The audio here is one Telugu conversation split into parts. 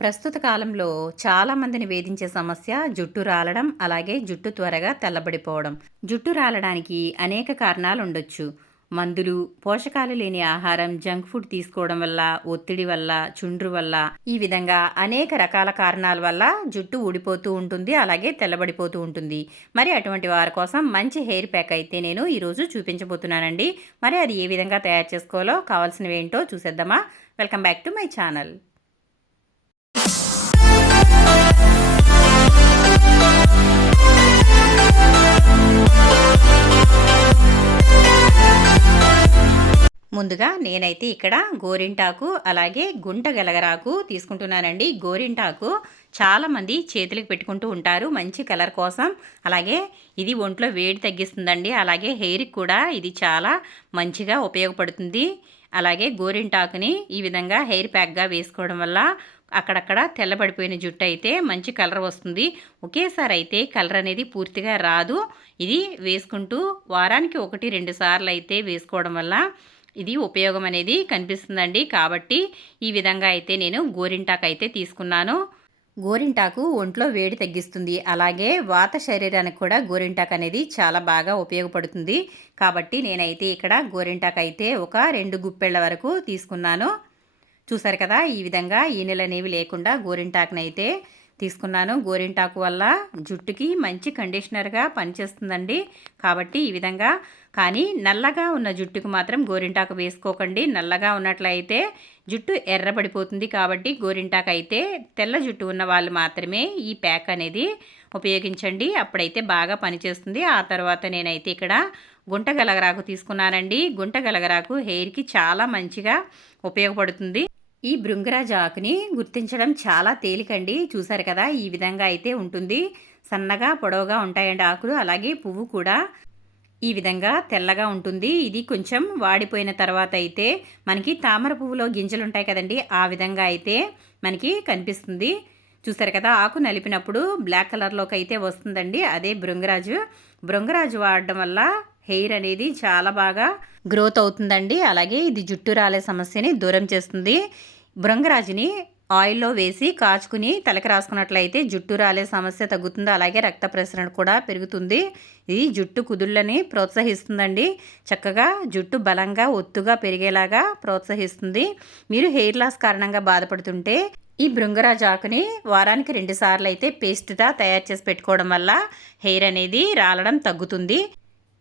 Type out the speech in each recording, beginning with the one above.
ప్రస్తుత కాలంలో చాలామందిని వేధించే సమస్య జుట్టు రాలడం, అలాగే జుట్టు త్వరగా తెల్లబడిపోవడం. జుట్టు రాలడానికి అనేక కారణాలు ఉండొచ్చు. మందులు, పోషకాలు లేని ఆహారం, జంక్ ఫుడ్ తీసుకోవడం వల్ల, ఒత్తిడి వల్ల, చుండ్రు వల్ల, ఈ విధంగా అనేక రకాల కారణాల వల్ల జుట్టు ఊడిపోతూ ఉంటుంది. అలాగే తెల్లబడిపోతూ ఉంటుంది. మరి అటువంటి వారి కోసం మంచి హెయిర్ ప్యాక్ అయితే నేను ఈరోజు చూపించబోతున్నానండి. మరి అది ఏ విధంగా తయారు చేసుకోవాలో కావాల్సినవి ఏంటో చూసేద్దామా? Welcome back to my channel. ముందుగా నేనైతే ఇక్కడ గోరింటాకు అలాగే గుంట గలగరాకు తీసుకుంటున్నానండి. గోరింటాకు చాలామంది చేతులకు పెట్టుకుంటూ ఉంటారు మంచి కలర్ కోసం. అలాగే ఇది ఒంట్లో వేడి తగ్గిస్తుందండి. అలాగే హెయిర్కి కూడా ఇది చాలా మంచిగా ఉపయోగపడుతుంది. అలాగే గోరింటాకుని ఈ విధంగా హెయిర్ ప్యాక్గా వేసుకోవడం వల్ల అక్కడక్కడ తెల్లబడిపోయిన జుట్టు అయితే మంచి కలర్ వస్తుంది. ఒకేసారి అయితే కలర్ అనేది పూర్తిగా రాదు. ఇది వేసుకుంటూ వారానికి 1-2 సార్లు అయితే వేసుకోవడం వల్ల ఇది ఉపయోగం అనేది కనిపిస్తుందండి. కాబట్టి ఈ విధంగా అయితే నేను గోరింటాకు అయితే తీసుకున్నాను. గోరింటాకు ఒంట్లో వేడి తగ్గిస్తుంది. అలాగే వాత శరీరానికి కూడా గోరింటాకు అనేది చాలా బాగా ఉపయోగపడుతుంది. కాబట్టి నేనైతే ఇక్కడ గోరింటాకు అయితే ఒక 2 గుప్పెళ్ళ వరకు తీసుకున్నాను. చూసారు కదా, ఈ విధంగా ఈనెలనేవి లేకుండా గోరింటాకునైతే తీసుకున్నాను. గోరింటాకు వల్ల జుట్టుకి మంచి కండిషనర్గా పనిచేస్తుందండి. కాబట్టి ఈ విధంగా, కానీ నల్లగా ఉన్న జుట్టుకు మాత్రం గోరింటాకు వేసుకోకండి. నల్లగా ఉన్నట్లయితే జుట్టు ఎర్రబడిపోతుంది. కాబట్టి గోరింటాకు అయితే తెల్ల జుట్టు ఉన్న వాళ్ళు మాత్రమే ఈ ప్యాక్ అనేది ఉపయోగించండి. అప్పుడైతే బాగా పనిచేస్తుంది. ఆ తర్వాత నేనైతే ఇక్కడ గుంట గలగరాకు తీసుకున్నానండి. గుంట గలగరాకు హెయిర్కి చాలా మంచిగా ఉపయోగపడుతుంది. ఈ భృంగరాజ ఆకుని గుర్తించడం చాలా తేలికండి. చూసారు కదా, ఈ విధంగా అయితే ఉంటుంది. సన్నగా పొడవుగా ఉంటాయండి ఆకులు. అలాగే పువ్వు కూడా ఈ విధంగా తెల్లగా ఉంటుంది. ఇది కొంచెం వాడిపోయిన తర్వాత అయితే మనకి తామర పువ్వులో గింజలు ఉంటాయి కదండి, ఆ విధంగా అయితే మనకి కనిపిస్తుంది. చూసారు కదా, ఆకు నలిపినప్పుడు బ్లాక్ కలర్లోకి అయితే వస్తుందండి. అదే భృంగరాజు. భృంగరాజు వాడడం వల్ల హెయిర్ అనేది చాలా బాగా గ్రోత్ అవుతుందండి. అలాగే ఇది జుట్టు రాలే సమస్యని దూరం చేస్తుంది. భృంగరాజుని ఆయిల్లో వేసి కాచుకుని తలకి రాసుకున్నట్లయితే జుట్టు రాలే సమస్య తగ్గుతుంది. అలాగే రక్త ప్రసరణ కూడా పెరుగుతుంది. ఇది జుట్టు కుదుళ్ళని ప్రోత్సహిస్తుందండి. చక్కగా జుట్టు బలంగా ఒత్తుగా పెరిగేలాగా ప్రోత్సహిస్తుంది. మీరు హెయిర్ లాస్ కారణంగా బాధపడుతుంటే ఈ భృంగరాజు ఆకుని వారానికి 2 సార్లు అయితే పేస్ట్గా తయారు చేసి పెట్టుకోవడం వల్ల హెయిర్ అనేది రాలడం తగ్గుతుంది.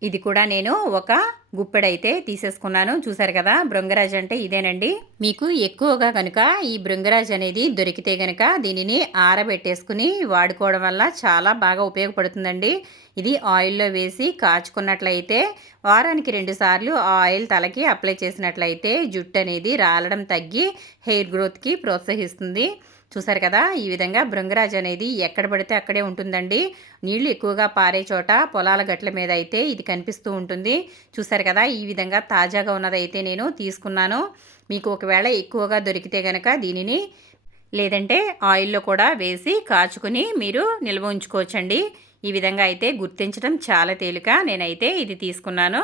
ఇది కూడా నేను ఒక గుప్పెడైతే తీసేసుకున్నాను. చూసారు కదా, భృంగరాజ్ అంటే ఇదేనండి. మీకు ఎక్కువగా కనుక ఈ భృంగరాజ్ అనేది దొరికితే కనుక దీనిని ఆరబెట్టేసుకుని వాడుకోవడం వల్ల చాలా బాగా ఉపయోగపడుతుందండి. ఇది ఆయిల్లో వేసి కాచుకున్నట్లయితే వారానికి 2 సార్లు ఆ ఆయిల్ తలకి అప్లై చేసినట్లయితే జుట్టు అనేది రాలడం తగ్గి హెయిర్ గ్రోత్కి ప్రోత్సహిస్తుంది. చూసారు కదా, ఈ విధంగా భృంగరాజ్ అనేది ఎక్కడ పడితే అక్కడే ఉంటుందండి. నీళ్లు ఎక్కువగా పారే చోట పొలాల గట్ల మీద అయితే ఇది కనిపిస్తూ ఉంటుంది. చూసారు కదా, ఈ విధంగా తాజాగా ఉన్నదైతే నేను తీసుకున్నాను. మీకు ఒకవేళ ఎక్కువగా దొరికితే కనుక దీనిని లేదంటే ఆయిల్లో కూడా వేసి కాచుకుని మీరు నిల్వ ఉంచుకోవచ్చండి. ఈ విధంగా అయితే గుర్తించడం చాలా తేలిక. నేనైతే ఇది తీసుకున్నాను.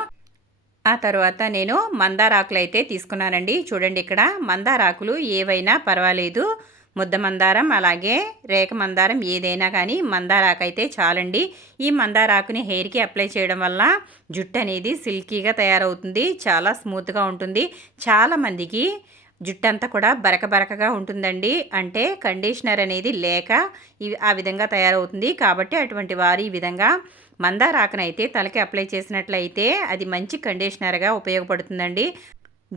ఆ తర్వాత నేను మందారాకులు అయితే తీసుకున్నానండి. చూడండి, ఇక్కడ మందారాకులు ఏవైనా పర్వాలేదు. ముద్ద మందారం అలాగే రేఖ మందారం ఏదైనా కానీ మందారాకు అయితే చాలండి. ఈ మందారాకుని హెయిర్కి అప్లై చేయడం వల్ల జుట్టు అనేది సిల్కీగా తయారవుతుంది. చాలా స్మూత్గా ఉంటుంది. చాలామందికి జుట్టు అంతా కూడా బరక బరకగా ఉంటుందండి. అంటే కండిషనర్ అనేది లేక ఆ విధంగా తయారవుతుంది. కాబట్టి అటువంటి వారు ఈ విధంగా మందారాకునైతే తలకి అప్లై చేసినట్లయితే అది మంచి కండిషనర్గా ఉపయోగపడుతుందండి.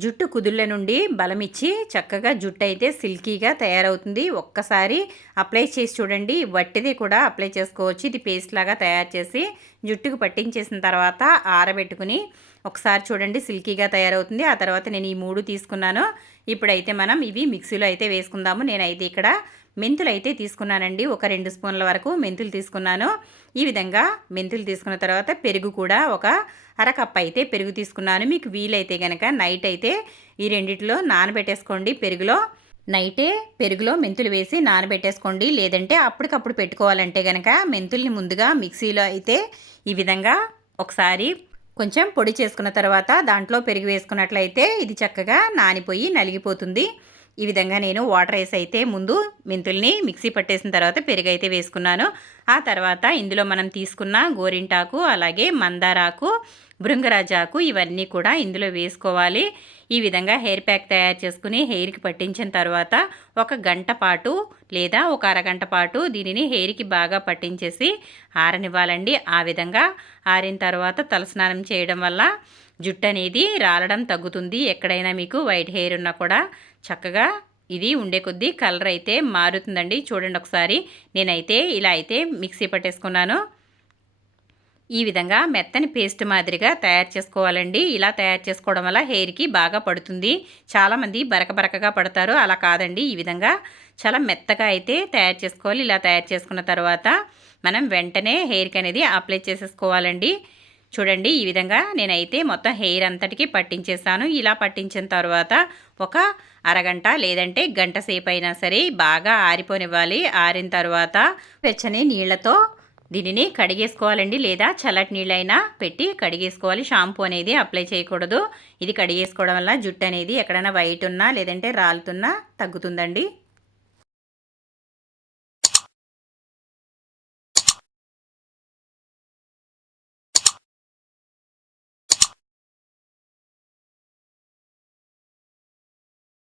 జుట్టు కుదుళ్ళ నుండి బలమిచ్చి చక్కగా జుట్టు అయితే సిల్కీగా తయారవుతుంది. ఒక్కసారి అప్లై చేసి చూడండి. వట్టిది కూడా అప్లై చేసుకోవచ్చు. ఇది పేస్ట్ లాగా తయారు చేసి జుట్టుకు పట్టించేసిన తర్వాత ఆరబెట్టుకుని ఒకసారి చూడండి, సిల్కీగా తయారవుతుంది. ఆ తర్వాత నేను ఈ 3 తీసుకున్నాను. ఇప్పుడైతే మనం ఇవి మిక్సీలో అయితే వేసుకుందాము. నేనైతే ఇక్కడ మెంతులు అయితే తీసుకున్నానండి. ఒక 2 స్పూన్ల వరకు మెంతులు తీసుకున్నాను. ఈ విధంగా మెంతులు తీసుకున్న తర్వాత పెరుగు కూడా ఒక అరకప్పు అయితే పెరుగు తీసుకున్నాను. మీకు వీలైతే కనుక నైట్ అయితే ఈ రెండిట్లో నానబెట్టేసుకోండి. నైటే పెరుగులో మెంతులు వేసి నానబెట్టేసుకోండి. లేదంటే అప్పటికప్పుడు పెట్టుకోవాలంటే కనుక మెంతుల్ని ముందుగా మిక్సీలో అయితే ఈ విధంగా ఒకసారి కొంచెం పొడి చేసుకున్న తర్వాత దాంట్లో పెరుగు వేసుకున్నట్లయితే ఇది చక్కగా నానిపోయి నలిగిపోతుంది. ఈ విధంగా నేను వాటర్ వేసి అయితే ముందు మెంతుల్ని మిక్సీ పట్టేసిన తర్వాత పెరుగు అయితే వేసుకున్నాను. ఆ తర్వాత ఇందులో మనం తీసుకున్న గోరింటాకు, అలాగే మందారాకు, భృంగరాజాకు ఇవన్నీ కూడా ఇందులో వేసుకోవాలి. ఈ విధంగా హెయిర్ ప్యాక్ తయారు చేసుకుని హెయిర్కి పట్టించిన తర్వాత ఒక గంట పాటు లేదా ఒక అరగంట పాటు దీనిని హెయిర్కి బాగా పట్టించేసి ఆరనివ్వాలండి. ఆ విధంగా ఆరిన తర్వాత తలస్నానం చేయడం వల్ల జుట్టు అనేది రాలడం తగ్గుతుంది. ఎక్కడైనా మీకు వైట్ హెయిర్ ఉన్నా కూడా చక్కగా ఇది ఉండే కొద్దీ కలర్ అయితే మారుతుందండి. చూడండి ఒకసారి. నేనైతే ఇలా అయితే మిక్సీ పట్టేసుకున్నాను. ఈ విధంగా మెత్తని పేస్ట్ మాదిరిగా తయారు చేసుకోవాలండి. ఇలా తయారు చేసుకోవడం వల్ల హెయిర్కి బాగా పడుతుంది. చాలామంది బరకగా పడతారు, అలా కాదండి. ఈ విధంగా చాలా మెత్తగా అయితే తయారు చేసుకోవాలి. ఇలా తయారు చేసుకున్న తర్వాత మనం వెంటనే హెయిర్కి అనేది అప్లై చేసేసుకోవాలండి. చూడండి, ఈ విధంగా నేనైతే మొత్తం హెయిర్ అంతటికి పట్టించేసాను. ఇలా పట్టించిన తర్వాత ఒక అరగంట లేదంటే గంట సేపు అయినా సరే బాగా ఆరిపోనివ్వాలి. ఆరిన తర్వాత వెచ్చని నీళ్లతో దీనిని కడిగేసుకోవాలండి, లేదా చల్లటి నీళ్ళైనా పెట్టి కడిగేసుకోవాలి. షాంపూ అనేది అప్లై చేయకూడదు. ఇది కడిగేసుకోవడం వల్ల జుట్టు అనేది ఎక్కడైనా వైట్ ఉన్నా లేదంటే రాలుతున్నా తగ్గుతుందండి.